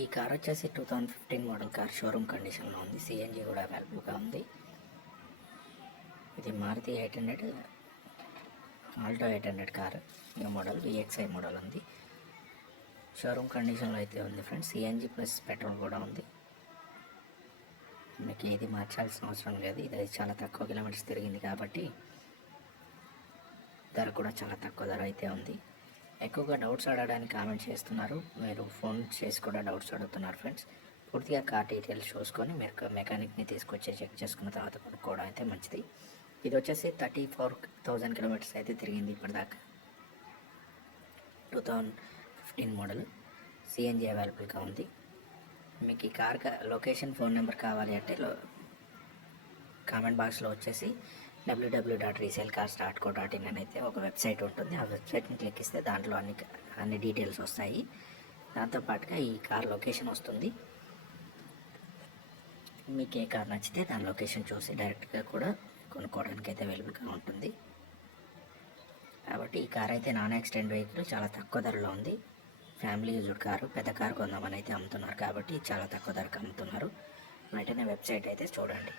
ఈ కార్ వచ్చేసి 2015 model car, showroom కండిషన్లో ఉంది. సిఎన్జి కూడా అవైలబుల్గా ఉంది. ఇది Maruti 800 Alto 800 car, new model VXI model ఉంది. షోరూమ్ కండిషన్లో అయితే ఉంది ఫ్రెండ్స్. సిఎన్జి ప్లస్ పెట్రోల్ కూడా ఉంది. మీకు ఏది మార్చాల్సిన అవసరం లేదు. ఇది చాలా తక్కువ కిలోమీటర్స్ తిరిగింది కాబట్టి ధర కూడా చాలా తక్కువ ధర అయితే ఉంది. ఎక్కువగా డౌట్స్ అడగడానికి కామెంట్ చేస్తున్నారు, మీరు ఫోన్ చేసి కూడా డౌట్స్ అడుగుతున్నారు ఫ్రెండ్స్. పూర్తిగా కార్ డీటెయిల్స్ చూసుకొని మీరు మెకానిక్ని తీసుకొచ్చి చెక్ చేసుకున్న తర్వాత కొనుక్కోవడం అయితే మంచిది. ఇది వచ్చేసి 34,000 కిలోమీటర్స్ అయితే తిరిగింది ఇప్పటిదాకా. 2015 మోడల్, సిఎన్జి అవైలబుల్గా ఉంది. మీకు ఈ కార్ లొకేషన్, ఫోన్ నెంబర్ కావాలి అంటే కామెంట్ బాక్స్లో వచ్చేసి www.resalecars.co.in అయితే ఒక వెబ్సైట్ ఉంటుంది. ఆ వెబ్సైట్ని క్లిక్ ఇస్తే దాంట్లో అన్ని డీటెయిల్స్ వస్తాయి. దాంతోపాటుగా ఈ కార్ లొకేషన్ వస్తుంది. మీకు ఏ కార్ నచ్చితే దాని లొకేషన్ చూసి డైరెక్ట్గా కూడా కొనుక్కోవడానికి అయితే అవైలబుల్గా ఉంటుంది. కాబట్టి ఈ కార్ అయితే నాన్ యాక్సిడెంట్ వెహికల్, చాలా తక్కువ ధరలో ఉంది. ఫ్యామిలీ యూజ్డ్ కారు, పెద్ద కారు కొందామని అయితే అమ్ముతున్నారు కాబట్టి చాలా తక్కువ ధరకు అమ్ముతున్నారు. వెంటనే వెబ్సైట్ అయితే చూడండి.